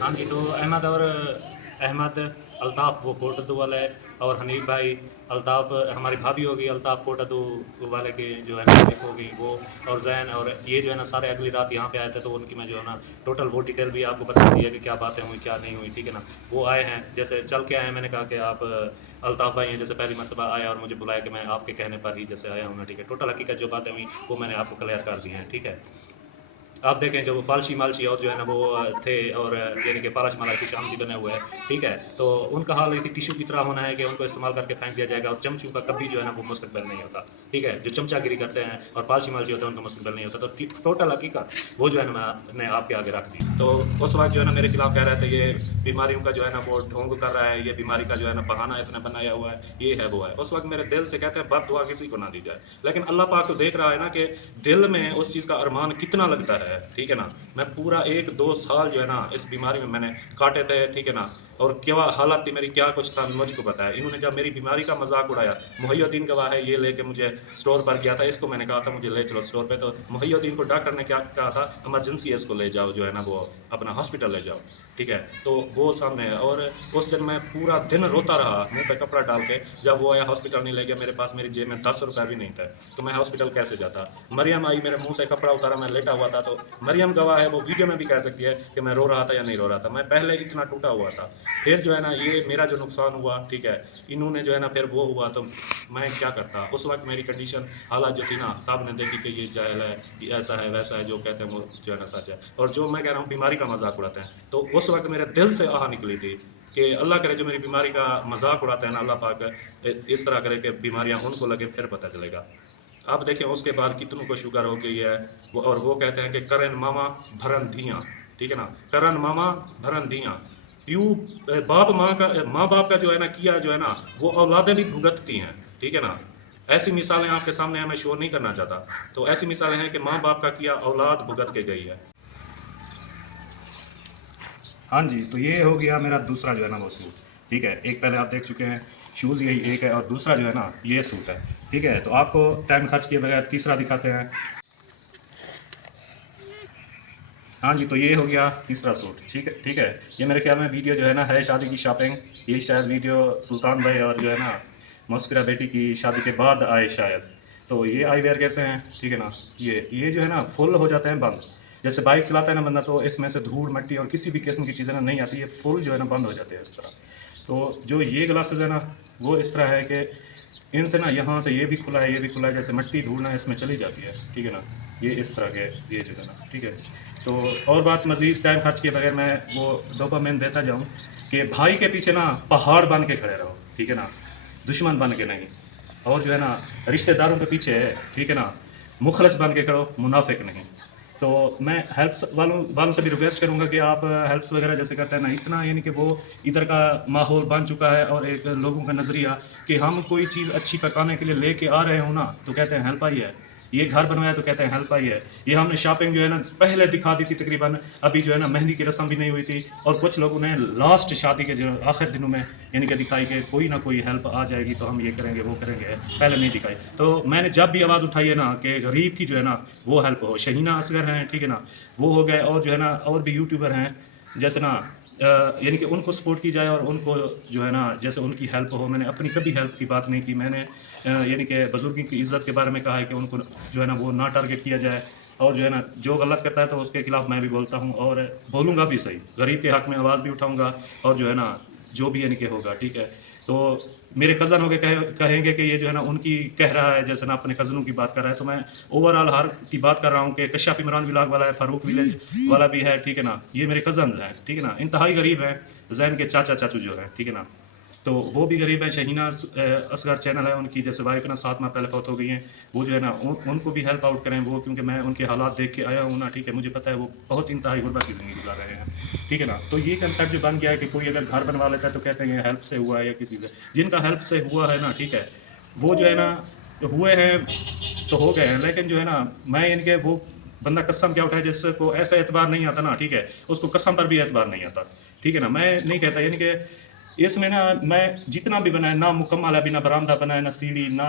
हाँ जी, तो अहमद, अल्ताफ़ वो कोटद्दू वाला है, और हनीफ भाई, अल्ताफ़ हमारी भाभी हो गई, अल्ताफ़ कोटद्दू वाले की जो है ना वाइफ हो गई वो, और ज़ैन, और ये जो है ना सारे अगली रात यहाँ पे आए थे, तो उनकी मैं जो है ना टोटल वो डिटेल भी आपको बता दी है कि क्या बातें हुई क्या नहीं हुई, ठीक है ना। वो आए हैं, जैसे चल के आए हैं, मैंने कहा कि आप अल्ताफ़ भाई हैं, जैसे पहली मरतबा आया और मुझे बुलाया कि मैं आपके कहने पर ही जैसे आया हूँ ना, ठीक है। टोटल हकीकत जो बातें हुई वो मैंने आपको क्लियर कर दी हैं, ठीक है। आप देखें जो वो पालशी मालशी और जो है ना वो थे, और यानी कि पालश माला कुछ आमदी बने हुए हैं, ठीक है। तो उनका हाल एक टिश्यू की तरह होना है कि उनको इस्तेमाल करके फेंक दिया जाएगा, और चमचों का कभी जो है ना वो मुस्तकबिल नहीं होता, ठीक है। जो चमचागिरी करते हैं और पालशी मालशी होता है उनका मुस्तकबिल नहीं होता। तो टोटल हकीकत वो जो है ना मैंने आपके आगे रख दी। तो उस वक्त जो है ना मेरे खिलाफ कह रहे थे ये बीमारियों का जो है ना वो ढोंग कर रहा है, ये बीमारी का जो है ना बहाना इसने बनाया हुआ है, ये है वो है। उस वक्त मेरे दिल से कहते हैं बद दुआ किसी को ना दी जाए, लेकिन अल्लाह पाक तो देख रहा है ना कि दिल में उस चीज़ का अरमान कितना लगता है, ठीक है ना। मैं पूरा 1-2 साल जो है ना इस बीमारी में मैंने काटे थे, ठीक है ना। और क्या हालत थी मेरी, क्या कुछ था मुझको पता है। इन्होंने जब मेरी बीमारी का मजाक उड़ाया, मुहैय्यद्दीन गवाह है, ये लेके मुझे स्टोर पर गया था, इसको मैंने कहा था मुझे ले चलो स्टोर पे, तो मुहैय्यद्दीन को डॉक्टर ने क्या कहा था, इमरजेंसी है, इसको ले जाओ जो है ना वो अपना हॉस्पिटल ले जाओ, ठीक है। तो वो सामने है, और उस दिन मैं पूरा दिन रोता रहा मुंह पे कपड़ा डाल के। जब वो आया हॉस्पिटल नहीं ले गया, मेरे पास मेरी जेब में 10 रुपये भी नहीं थे, तो मैं हॉस्पिटल कैसे जाता। मरियम आई, मेरे मुंह से कपड़ा उतारा, मैं लेटा हुआ था, तो मरियम गवाह है, वो वीडियो में भी कह सकती है कि मैं रो रहा था या नहीं रो रहा था। मैं पहले इतना टूटा हुआ था, फिर जो है ना ये मेरा जो नुकसान हुआ, ठीक है, इन्होंने जो है ना फिर वो हुआ, तो मैं क्या करता। उस वक्त मेरी कंडीशन हालात जो थी ना, साहब ने देखी कि ये जाहिल है, ये ऐसा है वैसा है, जो कहते हैं वो जो है ना सच है, और जो मैं कह रहा हूँ बीमारी का मजाक उड़ाते हैं। तो उस वक्त मेरे दिल से आह निकली थी कि अल्लाह करे जो मेरी बीमारी का मजाक उड़ाते हैं ना, अल्लाह पाक इस तरह करे कि बीमारियाँ उनको लगे, फिर पता चलेगा। आप देखें उसके बाद कितनों को शुगर हो गई है, वो और वो कहते हैं कि करन मामा भरन धियाँ, ठीक है ना। करन मामा भरन धियाँ, प्यू बाप माँ का, माँ बाप का जो है ना किया जो है ना वो औलादें भी भुगतती हैं, ठीक है ना। ऐसी मिसालें आपके सामने हैं, मैं शोर नहीं करना चाहता। तो ऐसी मिसालें हैं कि माँ बाप का किया औलाद भुगत के गई है। हाँ जी, तो ये हो गया मेरा दूसरा जो है ना वो सूट, ठीक है। एक पहले आप देख चुके हैं शूज़, यही एक है, और दूसरा जो है ना ये सूट है, ठीक है। तो आपको टाइम खर्च किए बगैर तीसरा दिखाते हैं। हाँ जी, तो ये हो गया तीसरा सूट, ठीक है, ठीक है। ये मेरे ख्याल में वीडियो जो है ना है शादी की शॉपिंग, ये शायद वीडियो सुल्तान भाई और जो है ना मुस्फिरा बेटी की शादी के बाद आए शायद। तो ये आई वेयर कैसे हैं, ठीक है ना। ये जो है ना फुल हो जाते हैं बंद, जैसे बाइक चलाता है ना बंदा, तो इसमें से धूल मिट्टी और किसी भी किस्म की चीज़ें ना नहीं आती, ये फुल जो है ना बंद हो जाते हैं इस तरह। तो जो ये ग्लासेस है ना वो इस तरह है कि इनसे ना यहाँ से ये भी खुला है, ये भी खुला है, जैसे मिट्टी धूल ना इसमें चली जाती है, ठीक है ना। ये इस तरह के ये जो है ना, ठीक है। तो और बात मज़ीद टाइम खर्च किए बगैर मैं वो डोपामिन देता जाऊँ कि भाई के पीछे ना पहाड़ बन के खड़े रहो, ठीक है ना, दुश्मन बन के नहीं। और जो है ना रिश्तेदारों के पीछे, ठीक है ना, मुखलस बन के खड़ो, मुनाफिक नहीं। तो मैं हेल्प्स वालों वालों से भी रिक्वेस्ट करूंगा कि आप हेल्प्स वगैरह जैसे करते हैं ना, इतना यानी कि वो इधर का माहौल बन चुका है, और एक लोगों का नज़रिया कि हम कोई चीज़ अच्छी पकाने के लिए लेके आ रहे हो ना, तो कहते हैं हेल्प आई है। ये घर बनवाया तो कहते हैं हेल्प आई है। ये हमने शॉपिंग जो है ना पहले दिखा दी थी तकरीबन, अभी जो है ना मेहंदी की रस्म भी नहीं हुई थी, और कुछ लोगों ने लास्ट शादी के जो आखिर दिनों में यानी कि दिखाई कि कोई ना कोई हेल्प आ जाएगी तो हम ये करेंगे वो करेंगे, पहले नहीं दिखाई। तो मैंने जब भी आवाज़ उठाई है ना कि गरीब की जो है ना वो हेल्प हो, शहीना असगर हैं, ठीक है ना, वो हो गए, और जो है ना और भी यूट्यूबर हैं जैसे ना यानी कि उनको सपोर्ट की जाए, और उनको जो है ना जैसे उनकी हेल्प हो। मैंने अपनी कभी हेल्प की बात नहीं की, मैंने यानी कि बुजुर्गों की इज़्ज़त के बारे में कहा है कि उनको जो है ना वो ना टारगेट किया जाए, और जो है ना जो गलत करता है तो उसके खिलाफ मैं भी बोलता हूँ, और बोलूँगा भी सही, गरीब के हक़ में आवाज़ भी उठाऊँगा, और जो है ना जो भी यानी कि होगा, ठीक है। तो मेरे कज़न हो के कहेंगे कि ये जो है ना उनकी कह रहा है, जैसे ना अपने कज़नों की बात कर रहा है, तो मैं ओवरऑल हर की बात कर रहा हूँ कि कश्यप इमरान व्लॉग वाला है, फ़ारूक विलेज वाला भी है, ठीक है ना, ये मेरे कज़न हैं, ठीक है ना, इंतहाई गरीब हैं, ज़ैन के चाचा चाचू जो हैं, ठीक है ना। तो वो भी गरीब हैं। शहीना असगर चैनल है उनकी, जैसे वाइफ ना 7 माह पहले फौत हो गई हैं, वो जो है ना उनको भी हेल्प आउट करें वो, क्योंकि मैं उनके हालात देख के आया हूँ ना, ठीक है, मुझे पता है वो बहुत इंतहाई गुर्बत की ज़िंदगी गुजार रहे हैं, ठीक है ना। तो ये कंसेप्ट जो बन गया है कि कोई अगर घर बनवा लेता है तो कहते हैं ये हेल्प से हुआ है या किसी से, जिनका हेल्प से हुआ है ना, ठीक है, वो जो है ना हुए हैं तो हो गए हैं, लेकिन जो है ना मैं इनके वो बंदा कसम क्या उठाए जिसको ऐसा एतबार नहीं आता ना, ठीक है, उसको कसम पर भी एतबार नहीं आता, ठीक है ना। मैं नहीं कहता यानी कि इसमें ना मैं जितना भी बनाया ना मुकम्मल है, अभी ना बरामदा बनाया, ना सीढ़ी, ना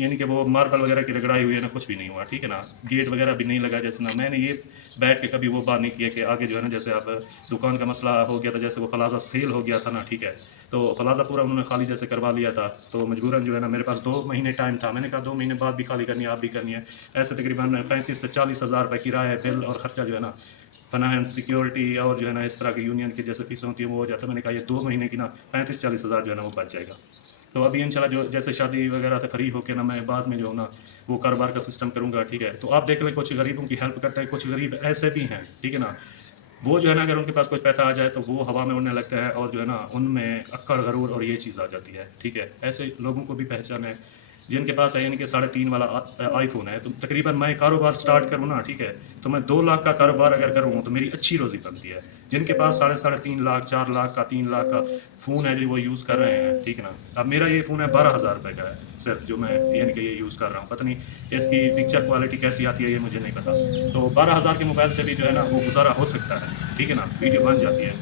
यानी कि वो मार्बल वगैरह की रगड़ाई हुई है ना, कुछ भी नहीं हुआ, ठीक है ना। गेट वगैरह भी नहीं लगा, जैसे ना मैंने ये बैठ के कभी वो बात नहीं किया कि आगे जो है ना, जैसे अब दुकान का मसला हो गया था, जैसे वो प्लाजा सेल हो गया था ना, ठीक है, तो प्लाजा पूरा उन्होंने खाली जैसे करवा लिया था, तो मजबूरन जो है ना मेरे पास 2 महीने टाइम था, मैंने कहा 2 महीने बाद भी खाली करनी है, आप भी करनी है। ऐसे तकरीबन 35 से 40 हज़ार रुपये किराया, बिल और ख़र्चा जो है ना, फाइनेंस, सिक्योरिटी और जो है ना इस तरह की यूनियन की जैसे फीस होती है वो हो जाता है। मैंने कहा ये 2 महीने की ना 35-40 हज़ार जो है ना वो बच जाएगा। तो अभी इंशाल्लाह जो जैसे शादी वगैरह से फ्री होके ना, मैं बाद में जो ना वो कारोबार का सिस्टम करूँगा, ठीक है। तो आप देख लें, कुछ गरीबों की हेल्प करते हैं, कुछ गरीब ऐसे भी हैं, ठीक है ना, वो जो है ना अगर उनके पास कुछ पैसा आ जाए तो वो हवा में उड़ने लगता है, और जो है ना उनमें अक्कड़ गरूर और ये चीज़ आ जाती है, ठीक है। ऐसे लोगों को भी पहचान है जिनके पास है, यानी कि 3.5 वाला आईफोन है। तो तकरीबन मैं कारोबार स्टार्ट करूँ ना, ठीक है, तो मैं 2 लाख का कारोबार अगर करूँ तो मेरी अच्छी रोज़ी बनती है। जिनके पास 3.5 लाख, 4 लाख का, 3 लाख का फ़ोन है जो वो यूज़ कर रहे हैं, ठीक है ना। अब मेरा ये फ़ोन है 12,000 रुपये का है सिर्फ, जो मैं यानी कि ये यूज़ कर रहा हूँ। पता नहीं इसकी पिक्चर क्वालिटी कैसी आती है, ये मुझे नहीं पता। तो 12,000 के मोबाइल से भी जो है ना वो गुजारा हो सकता है, ठीक है ना, वीडियो बन जाती है।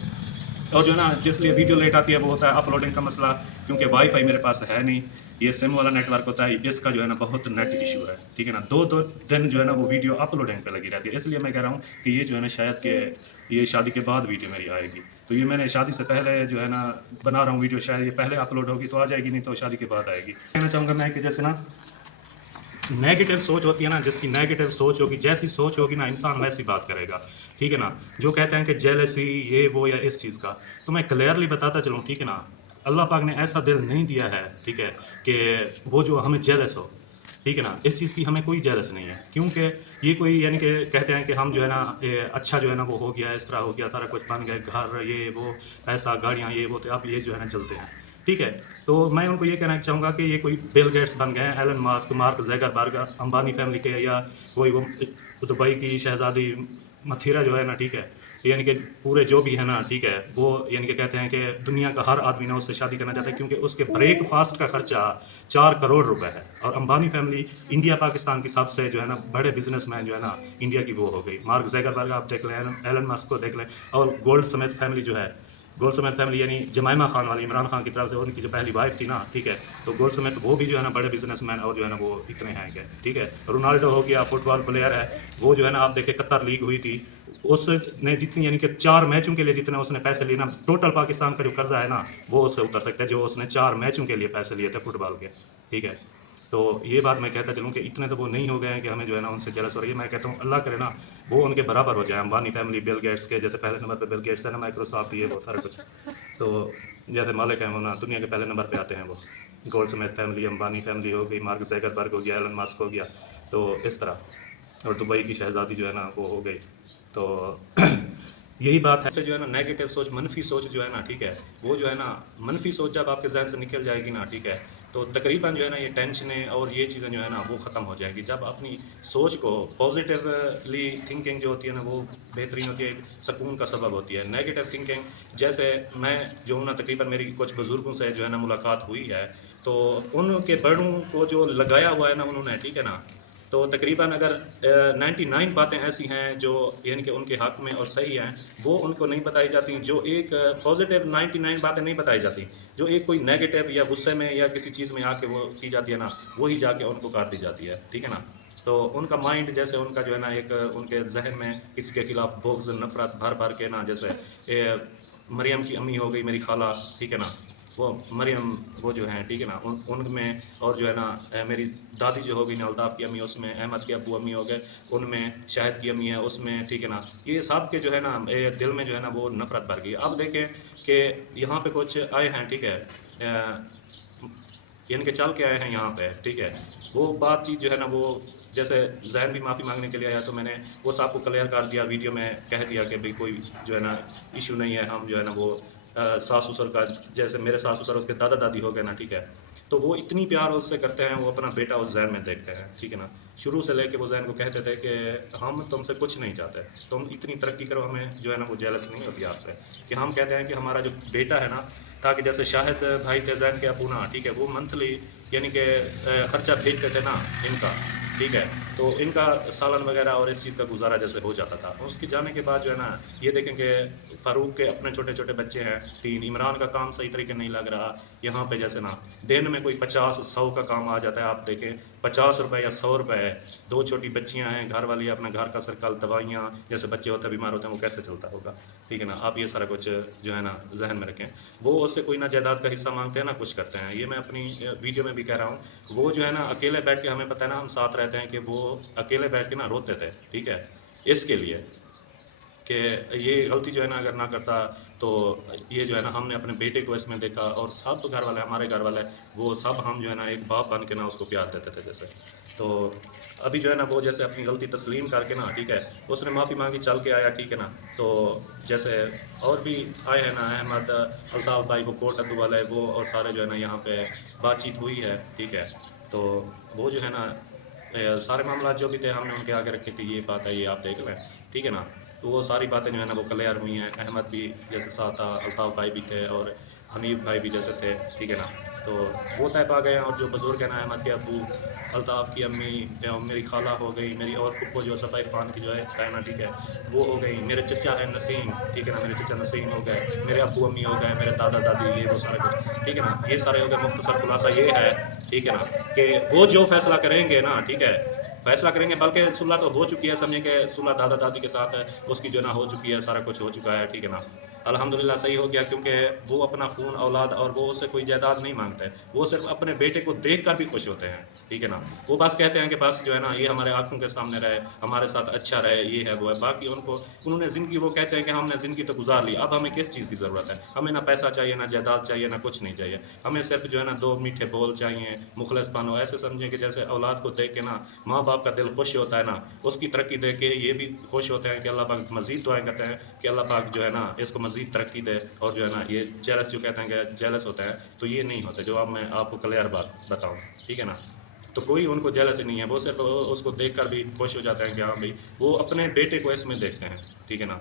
और जो है ना जिस लिए वीडियो लेट आती है वो होता है अपलोडिंग का मसला, क्योंकि वाईफाई मेरे पास है नहीं, ये सिम वाला नेटवर्क होता है, इसका जो है ना बहुत नेट इशू है, ठीक है ना। दो दो दिन जो है ना वो वीडियो अपलोडिंग पे लगी रहती है, इसलिए मैं कह रहा हूँ कि ये जो है ना शायद कि ये शादी के बाद वीडियो मेरी आएगी। तो ये मैंने शादी से पहले जो है ना बना रहा हूँ वीडियो, शायद ये पहले अपलोड होगी तो आ जाएगी, नहीं तो शादी के बाद आएगी। कहना चाहूँगा मैं कि जैसे ना नेगेटिव सोच होती है ना, जिसकी नेगेटिव सोच होगी, जैसी सोच होगी ना इंसान वैसी बात करेगा, ठीक है ना। जो कहते हैं कि जेलसी ये वो या इस चीज़ का, तो मैं क्लियरली बताता चलूँ, ठीक है ना, अल्लाह पाक ने ऐसा दिल नहीं दिया है, ठीक है, कि वो जो हमें जेलस हो, ठीक है ना। इस चीज़ की हमें कोई जेलस नहीं है, क्योंकि ये कोई यानी कि कहते हैं कि हम जो है ना अच्छा जो है ना वो हो गया, इस तरह हो गया, सारा कुछ बन गया, घर ये वो, पैसा, गाड़ियाँ, ये वो, तो अब ये जो है ना चलते हैं, ठीक है। तो मैं उनको ये कहना चाहूँगा कि ये कोई बिल गेट्स बन गए हैं, Elon Musk, Mark Zuckerberg, Ambani family के, या कोई वो दुबई की शहज़ादी मथीरा जो है ना, ठीक है, यानी कि पूरे जो भी है ना, ठीक है, वो यानी कि कहते हैं कि दुनिया का हर आदमी ना उससे शादी करना चाहता है, क्योंकि उसके ब्रेकफास्ट का खर्चा 4 करोड़ रुपए है। और अंबानी फैमिली इंडिया पाकिस्तान की सबसे जो है ना बड़े बिजनेसमैन जो है ना इंडिया की वो हो गई। मार्क ज़ुकरबर्ग आप देख लें, एलन मस्क को देख लें, और गोल्ड समेत फैमिली जो है, गोल्ड समेत फैमिली यानी जमाइमा खान वाली, इमरान खान की तरफ से उनकी जो पहली वाइफ थी ना, ठीक है, तो गोल्ड समेत वो भी जो है ना बड़े बिजनेसमैन और जो है ना वो इतने हैं कि, ठीक है। रोनाल्डो हो गया, फुटबॉल प्लेयर है, वो जो है ना आप देखें कतर लीग हुई थी, उसने जितनी यानी कि 4 मैचों के लिए जितने उसने पैसे लिए ना, टोटल पाकिस्तान का जो कर्जा है ना वो उससे उतर सकता है, जो उसने 4 मैचों के लिए पैसे लिए थे फुटबॉल के, ठीक है। तो ये बात मैं कहता चलूँ कि इतने तो वो नहीं हो गए हैं कि हमें जो है ना उनसे जेलस हो रही है। मैं कहता हूँ अल्लाह करे ना वो उनके बराबर हो जाए, अंबानी फैमिली, बिल गेट्स के, जैसे पहले नंबर पे बिल गेट्स है ना, माइक्रोसॉफ्ट, ये वो सारा कुछ, तो जैसे मालिक हैं वो ना दुनिया के पहले नंबर पे आते हैं वो। गोल्ड समेत फैमिली, अंबानी फैमिली हो गई, मार्क ज़ुकरबर्ग हो गया, एलन मस्क हो गया, तो इस तरह, और दुबई की शहज़ादी जो है ना वो हो गई। तो यही बात है, जो है ना नेगेटिव सोच, मनफी सोच जो है ना, ठीक है, वो जो है ना मनफी सोच जब आपके जहन से निकल जाएगी ना, ठीक है, तो तकरीबन जो है ना ये टेंशनें और ये चीज़ें जो है ना वो ख़त्म हो जाएगी। जब अपनी सोच को पॉजिटिवली थिंकिंग जो होती है ना वो बेहतरीन होती है, सुकून का सबब होती है। नेगेटिव थिंकिंग, जैसे मैं जो हूँ ना तकरीबन मेरी कुछ बुज़ुर्गों से जो है ना मुलाकात हुई है, तो उनके बड़ों को जो लगाया हुआ है ना उन्होंने, ठीक है ना, तो तकरीबन अगर 99 बातें ऐसी हैं जो यानी कि उनके हक़ में और सही हैं, वो उनको नहीं बताई जाती। जो एक पॉजिटिव 99 बातें नहीं बताई जाती, जो एक कोई नेगेटिव या गुस्से में या किसी चीज़ में आके वो की जाती है ना, वही जाके उनको काट दी जाती है, ठीक है ना। तो उनका माइंड जैसे उनका जो है ना एक उनके जहन में किसी के खिलाफ बुग़्ज़, नफ़रत भर भर के ना, जैसे मरियम की अम्मी हो गई मेरी खाला, ठीक है ना, वो मरियम वो जो हैं, ठीक है ना, उनमें, और जो है ना मेरी दादी जो हो गई ना अल्ताफ़ की अम्मी, उसमें अहमद के अब्बू अम्मी हो गए, उनमें शाहिद की अम्मी है उसमें, ठीक है ना, ये सब के जो है ना दिल में जो है ना वो नफ़रत भर गई। अब देखें कि यहाँ पे कुछ आए हैं, ठीक है, यानी कि चल के आए हैं यहाँ पे, ठीक है, वो बातचीत जो है ना वो जैसे जहन भी माफ़ी मांगने के लिए आया, तो मैंने वो साहब को क्लियर कर दिया, वीडियो में कह दिया कि भाई कोई जो है ना इशू नहीं है, हम जो है ना वो सास ससुर का, जैसे मेरे सास ससुर उसके दादा दादी हो गए ना, ठीक है, तो वो इतनी प्यार उससे करते हैं, वो अपना बेटा उस जहन में देखते हैं, ठीक है ना। शुरू से लेके वो जहन को कहते थे कि हम तुमसे कुछ नहीं चाहते, तुम इतनी तरक्की करो, हमें जो है ना वो जेलस नहीं होती आपसे, कि हम कहते हैं कि हमारा जो बेटा है ना, ताकि जैसे शाहिद भाई थे जैन के अबू ना, ठीक है, वो मंथली यानी कि ख़र्चा भेजते थे ना इनका, ठीक है, تو ان کا سالن وغیرہ اور اس چیز کا گزارا جیسے ہو جاتا تھا. اس کے جانے کے بعد جو ہے نا یہ دیکھیں کہ فاروق کے اپنے چھوٹے چھوٹے بچے ہیں 3. عمران کا کام صحیح طریقے نہیں لگ رہا. یہاں پہ جیسے نا دن میں کوئی 50-100 کا کام آ جاتا ہے. آپ دیکھیں 50 روپے یا 100 روپے ہے. 2 چھوٹی بچیاں ہیں, گھر والی, اپنا گھر کا سرکل, دوائیاں, جیسے بچے ہوتے ہیں بیمار ہوتے ہیں, وہ کیسے چلتا ہوگا, ٹھیک ہے نا. آپ یہ سارا کچھ جو ہے نا ذہن میں رکھیں. وہ اس سے کوئی نہ جائیداد کا حصہ مانگتے ہیں نہ کچھ کرتے ہیں. یہ میں اپنی ویڈیو میں بھی کہہ رہا ہوں. وہ جو ہے نا اکیلے بیٹھ کے, ہمیں پتہ ہے نا ہم ساتھ رہتے ہیں, کہ وہ اکیلے بیٹھ کے نا روتے تھے, ٹھیک ہے, اس کے لیے کہ یہ غلطی جو ہے نا اگر نہ کرتا تو یہ جو ہے نا ہم نے اپنے بیٹے کو اس میں دیکھا, اور سب گھر والے, ہمارے گھر والے, وہ سب ہم جو ہے نا ایک باپ بن کے نا اس کو پیار دیتے تھے جیسے. تو ابھی جو ہے نا وہ جیسے اپنی غلطی تسلیم کر کے نا, ٹھیک ہے, اس نے معافی مانگی, چل کے آیا, ٹھیک ہے نا. تو جیسے اور بھی آئے ہیں نا, احمد, الطاف بھائی, وہ کوٹ ابو والے, وہ اور سارے جو ہے نا یہاں پہ بات چیت ہوئی ہے, ٹھیک ہے. تو وہ جو ہے نا سارے معاملات جو بھی تھے ہم نے ان کے آگے رکھے کہ یہ بات ہے, یہ آپ دیکھ لیں, ٹھیک ہے نا. تو وہ ساری باتیں جو ہے نا وہ کلیئر ہوئی ہیں. احمد بھی جیسے ساتھ تھا, الطاف بھائی بھی تھے, اور حنیف بھائی بھی جیسے تھے, ٹھیک ہے نا. تو وہ طے پا گئے ہیں. اور جو بزرگ ہیں نا, احمد کے ابو, الطاف کی امی, میری خالہ ہو گئی, میری اور پھپھو جو صفا عرفان کی جو ہے نا, ٹھیک ہے, وہ ہو گئی. میرے چچا ہے نسیم, ٹھیک ہے نا, میرے چچا نسیم ہو گئے. میرے ابو امی ہو گئے, میرے دادا دادی, یہ وہ سارا کچھ, ٹھیک ہے نا. یہ سارے ہو گئے. مختصر خلاصہ یہ ہے, ٹھیک ہے نا, کہ وہ جو فیصلہ کریں گے نا, ٹھیک ہے, فیصلہ کریں گے, بلکہ صلح تو ہو چکی ہے, سمجھیں کہ صلح دادا دادی کے ساتھ ہے, اس کی جو ہے نا ہو چکی ہے, سارا کچھ ہو چکا ہے, ٹھیک ہے نا. الحمدللہ صحیح ہو گیا, کیونکہ وہ اپنا خون اولاد, اور وہ اس سے کوئی جائیداد نہیں مانگتے. وہ صرف اپنے بیٹے کو دیکھ کر بھی خوش ہوتے ہیں, ٹھیک ہے نا. وہ بس کہتے ہیں کہ بس جو ہے نا یہ ہمارے آنکھوں کے سامنے رہے, ہمارے ساتھ اچھا رہے, یہ ہے وہ ہے. باقی انہوں نے زندگی, وہ کہتے ہیں کہ ہم نے زندگی تو گزار لی, اب ہمیں کس چیز کی ضرورت ہے. ہمیں نہ پیسہ چاہیے, نہ جائیداد چاہیے, نہ کچھ نہیں چاہیے. ہمیں صرف جو ہے نا 2 میٹھے بول چاہیے, مخلص پن ہو. ایسے سمجھیں کہ جیسے اولاد کو دیکھ کے نا ماں باپ کا دل خوش ہوتا ہے نا, اس کی ترقی دیکھ کے یہ بھی خوش ہوتے ہیں کہ اللہ پاک مزید دعائیں کرتے ہیں کہ اللہ پاک جو ہے نا اس کو مزید ترقی دے. اور جو ہے نا یہ جیلس جو کہتے ہیں کہ جیلس ہوتے ہیں, تو یہ نہیں ہوتے, جو اب میں آپ کو کلیئر بات بتاؤں, ٹھیک ہے نا. تو کوئی ان کو جیلس نہیں ہے, وہ صرف اس کو دیکھ کر بھی خوش ہو جاتے ہیں کہ ہاں بھائی وہ اپنے بیٹے کو اس میں دیکھتے ہیں, ٹھیک ہے نا.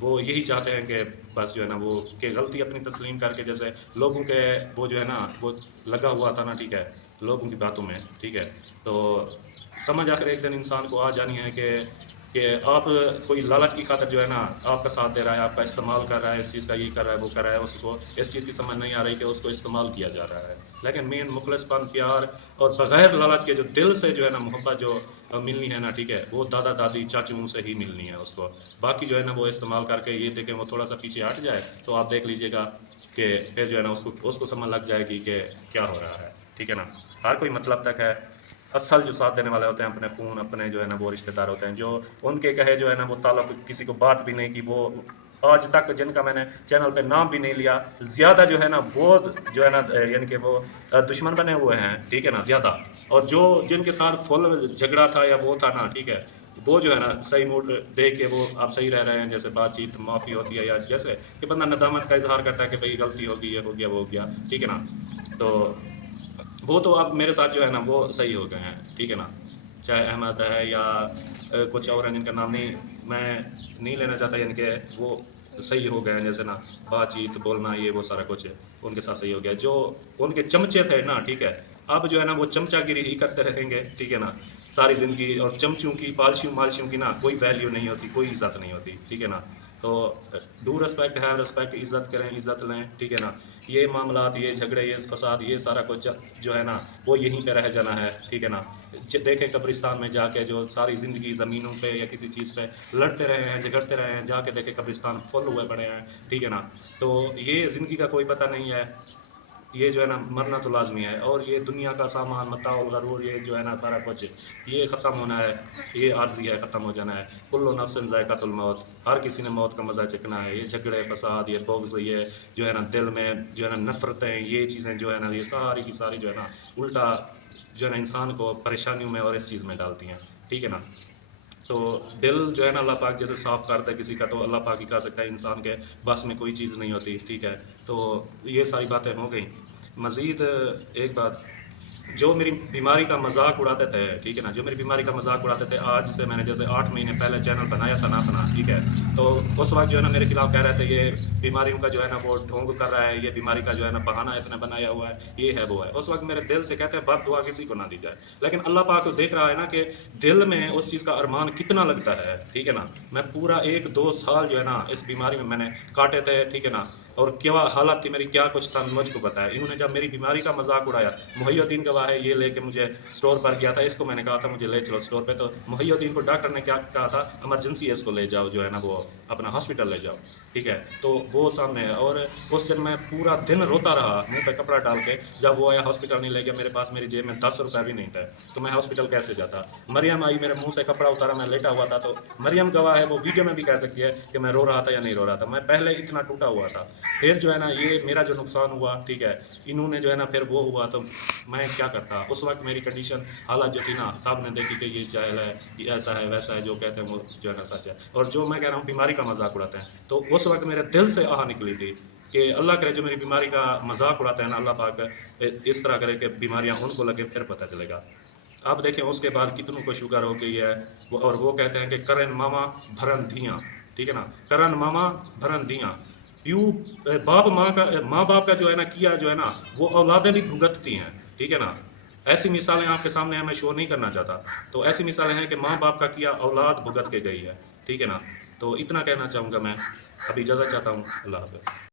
وہ یہی چاہتے ہیں کہ بس جو ہے نا وہ کہ غلطی اپنی تسلیم کر کے, جیسے لوگوں کے وہ جو ہے نا وہ لگا ہوا تھا نا, ٹھیک ہے, لوگوں کی باتوں میں, ٹھیک ہے. تو سمجھ آ کر ایک دن انسان کو آ جانی ہے کہ آپ کوئی لالچ کی خاطر جو ہے نا آپ کا ساتھ دے رہا ہے, آپ کا استعمال کر رہا ہے, اس چیز کا یہ کر رہا ہے, وہ کر رہا ہے, اس کو اس چیز کی سمجھ نہیں آ رہی کہ اس کو استعمال کیا جا رہا ہے. لیکن مین مخلص پن, پیار, اور بغیر لالچ کے جو دل سے جو ہے نا محبت جو ملنی ہے نا, ٹھیک ہے, وہ دادا دادی چاچوں سے ہی ملنی ہے اس کو. باقی جو ہے نا وہ استعمال کر کے یہ دیکھیں وہ تھوڑا سا پیچھے ہٹ جائے, تو آپ دیکھ لیجئے گا کہ پھر جو ہے نا اس کو سمجھ لگ جائے گی کہ کیا ہو رہا ہے, ٹھیک ہے نا. ہر کوئی مطلب تک ہے. اصل جو ساتھ دینے والے ہوتے ہیں اپنے خون, اپنے جو ہے نا وہ رشتہ دار ہوتے ہیں, جو ان کے کہے جو ہے نا وہ تعلق کسی کو بات بھی نہیں کی. وہ آج تک جن کا میں نے چینل پہ نام بھی نہیں لیا, زیادہ جو ہے نا وہ جو ہے نا یعنی کہ وہ دشمن بنے ہوئے ہیں, ٹھیک ہے نا, زیادہ. اور جو جن کے ساتھ فل جھگڑا تھا یا وہ تھا نا, ٹھیک ہے, وہ جو ہے نا صحیح موڈ دیکھ کے وہ آپ صحیح رہ رہے ہیں, جیسے بات چیت معافی ہوتی ہے, یا جیسے کہ بندہ ندامت کا اظہار کرتا ہے کہ بھئی غلطی ہوگی, یہ ہو گیا, وہ ہو گیا, ٹھیک ہے نا. تو وہ تو اب میرے ساتھ جو ہے نا وہ صحیح ہو گئے ہیں, ٹھیک ہے نا. چاہے احمد ہے یا کچھ اور ہیں جن کا نام میں نہیں لینا چاہتا, یعنی کہ وہ صحیح ہو گئے ہیں, جیسے نا بات چیت, بولنا, یہ وہ سارا کچھ ان کے ساتھ صحیح ہو گیا. جو ان کے چمچے تھے نا, ٹھیک ہے, اب جو ہے نا وہ چمچا گیری ہی کرتے رہیں گے, ٹھیک ہے نا, ساری زندگی. اور چمچوں کی, پالشیوں مالشیوں کی نا کوئی ویلیو نہیں ہوتی, کوئی عزت نہیں ہوتی, ٹھیک ہے نا. تو ڈو رسپیکٹ, ہیو رسپیکٹ, عزت کریں, عزت لیں, ٹھیک ہے نا. یہ معاملات, یہ جھگڑے, یہ فساد, یہ سارا کچھ جو ہے نا وہ یہیں پہ رہ جانا ہے, ٹھیک ہے نا. دیکھیں قبرستان میں جا کے جو ساری زندگی زمینوں پہ یا کسی چیز پہ لڑتے رہے ہیں, جھگڑتے رہے ہیں, جا کے دیکھیں قبرستان فل ہوئے پڑے ہیں, ٹھیک ہے نا. تو یہ زندگی کا کوئی پتہ نہیں ہے, یہ جو ہے نا مرنا تو لازمی ہے. اور یہ دنیا کا سامان, متاع الغرور, یہ جو ہے نا سارا کچھ یہ ختم ہونا ہے, یہ عارضی ہے, ختم ہو جانا ہے. کل نفس ذائقۃ الموت, ہر کسی نے موت کا مزہ چکھنا ہے. یہ جھگڑے فساد, یہ بغض, یہ جو ہے نا دل میں جو ہے نا نفرتیں, یہ چیزیں جو ہے نا یہ ساری کی ساری جو ہے نا الٹا جو ہے نا انسان کو پریشانیوں میں اور اس چیز میں ڈالتی ہیں, ٹھیک ہے نا. تو دل جو ہے نا اللہ پاک جیسے صاف کرتا ہے کسی کا, تو اللہ پاک ہی کر سکتا ہے, انسان کے بس میں کوئی چیز نہیں ہوتی, ٹھیک ہے. تو یہ ساری باتیں ہو گئیں. مزید ایک بات جو میری بیماری کا مذاق اڑاتے تھے، ٹھیک ہے نا، جو میری بیماری کا مذاق اڑاتے تھے، آج سے میں نے جیسے 8 مہینے پہلے چینل بنایا تھا نا اپنا، ٹھیک ہے، تو اس وقت جو ہے نا میرے خلاف کہہ رہے تھے یہ بیماریوں کا جو ہے نا وہ ڈھونگ کر رہا ہے، یہ بیماری کا جو ہے نا بہانہ اتنا بنایا ہوا ہے، یہ ہے وہ ہے۔ اس وقت میرے دل سے کہتے ہیں بد دعا کسی کو نہ دی جائے، لیکن اللہ پاک تو دیکھ رہا ہے نا کہ دل میں اس چیز کا ارمان کتنا لگتا ہے، ٹھیک ہے نا۔ میں پورا 1-2 سال جو ہے نا اس بیماری میں نے کاٹے تھے، ٹھیک ہے نا، اور کیا حالت تھی میری، کیا کچھ تھا مجھ کو پتا ہے۔ انہوں نے جب میری بیماری کا مذاق اڑایا، محی الدین گواہ ہے، یہ لے کے مجھے اسٹور پر گیا تھا، اس کو میں نے کہا تھا مجھے لے چلو اسٹور پہ، تو محی الدین کو ڈاکٹر نے کیا کہا تھا، ایمرجنسی اس کو لے جاؤ جو ہے نا وہ اپنا ہاسپٹل لے جاؤ، ٹھیک ہے۔ تو وہ سامنے ہے، اور اس دن میں پورا دن روتا رہا منہ پہ کپڑا ڈال کے، جب وہ آیا ہاسپٹل نہیں لے گیا، میرے پاس میری جیب میں 10 روپے بھی نہیں تھے، تو میں ہاسپٹل کیسے جاتا۔ مریم آئی، میرے منہ سے کپڑا اتارا، میں لیٹا ہوا تھا، تو مریم گواہ ہے، وہ ویڈیو میں بھی کہہ سکتی ہے کہ میں رو رہا تھا یا نہیں رو رہا تھا، میں پہلے اتنا ٹوٹا ہوا تھا۔ پھر جو ہے نا یہ میرا جو نقصان ہوا، ٹھیک ہے، انہوں نے جو ہے نا پھر وہ ہوا، تو میں کیا کرتا۔ اس وقت میری کنڈیشن حالت جو تھی نا، سب نے دیکھی کہ یہ جاہل ہے، یہ ایسا ہے ویسا ہے، جو کہتے ہیں وہ جو ہے نا سچ ہے، اور جو میں کہہ رہا ہوں بیماری کا مذاق اڑاتے ہیں، تو اس وقت میرے دل سے آہ نکلی تھی کہ اللہ کرے جو میری بیماری کا مذاق اڑاتے ہیں نا، اللہ پاک اس طرح کرے کہ بیماریاں ان کو لگے، پھر پتہ چلے گا۔ اب دیکھیں اس کے بعد کتنوں کو شوگر ہو گئی ہے، اور وہ کہتے ہیں کہ کرن ماما بھرن دھیاں، ٹھیک ہے نا، کرن ماما بھرن دھیاں، یوں ماں باپ کا جو ہے نا کیا جو ہے نا وہ اولادیں بھی بھگتتی ہیں، ٹھیک ہے نا۔ ایسی مثالیں آپ کے سامنے میں شو نہیں کرنا چاہتا، تو ایسی مثالیں ہیں کہ ماں باپ کا کیا اولاد بھگت کے گئی ہے، ٹھیک ہے نا۔ تو اتنا کہنا چاہوں گا میں، ابھی اجازت چاہتا ہوں، اللہ حافظ۔